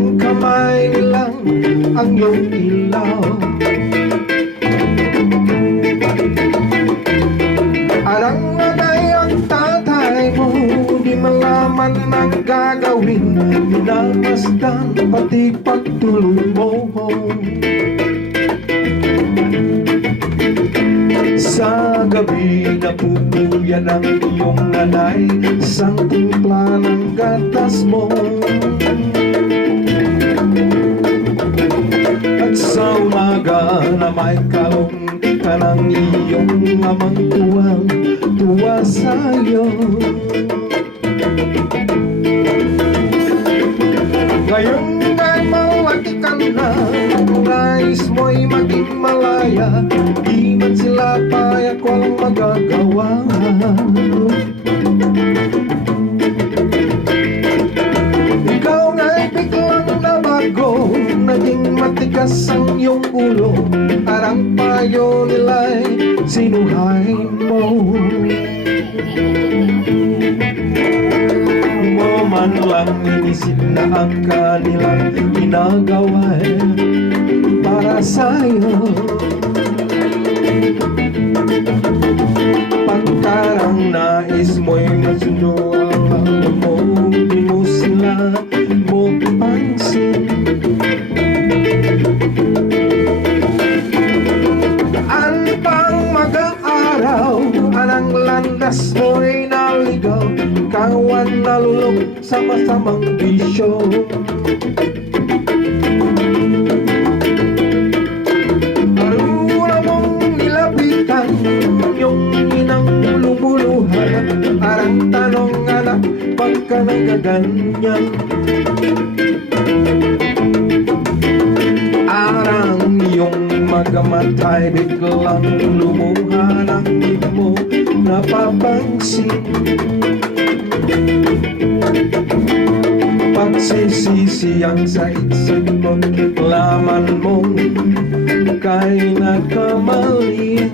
Ang kamay nilang ang iyong ilaw. Arang nanay ang tatay mo, di malaman ang gagawin. Minamasdan pati pagtulog mo. Sa gabi napupuyan ang iyong nanay, isang timpla ng gatas mo. At sa umaga na may kalong ka ng iyong amang tuwang-tuwa sa'yo. Ngayon ay malaki ka na, nais mo'y maging malaya. Di man sila payak, walang magagawa. Ikaw nga'y biglang nabago, naging matigas ang iyong ulo. Parang payo nila'y sinuhay mo. Mo man lang inisip na ang kanilang ginagawa para sa'yo. Pagkarang nais mo'y masundo mo, di mo sila mo pansin. Daan pang mag-aaraw, anang landas mo'y naligaw. Kawan nalulog sa masamang bisyo. Maruna mong nilapitan yung inang lumuluhan. Parang tanong anak, pagka nagaganyan. Arang yung magamatay, biglang lumuha ng di mo napapansin. Pagsisisi ang saitsig mo, laman mong kay nagkamali.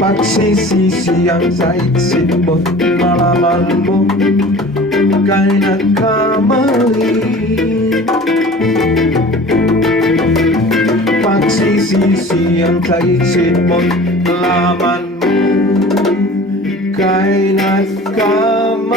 Pagsisisi ang saitsig mo, malaman mong kay nagkamali. Pagsisisi ang saitsig mo, laman mo kay nagkamali.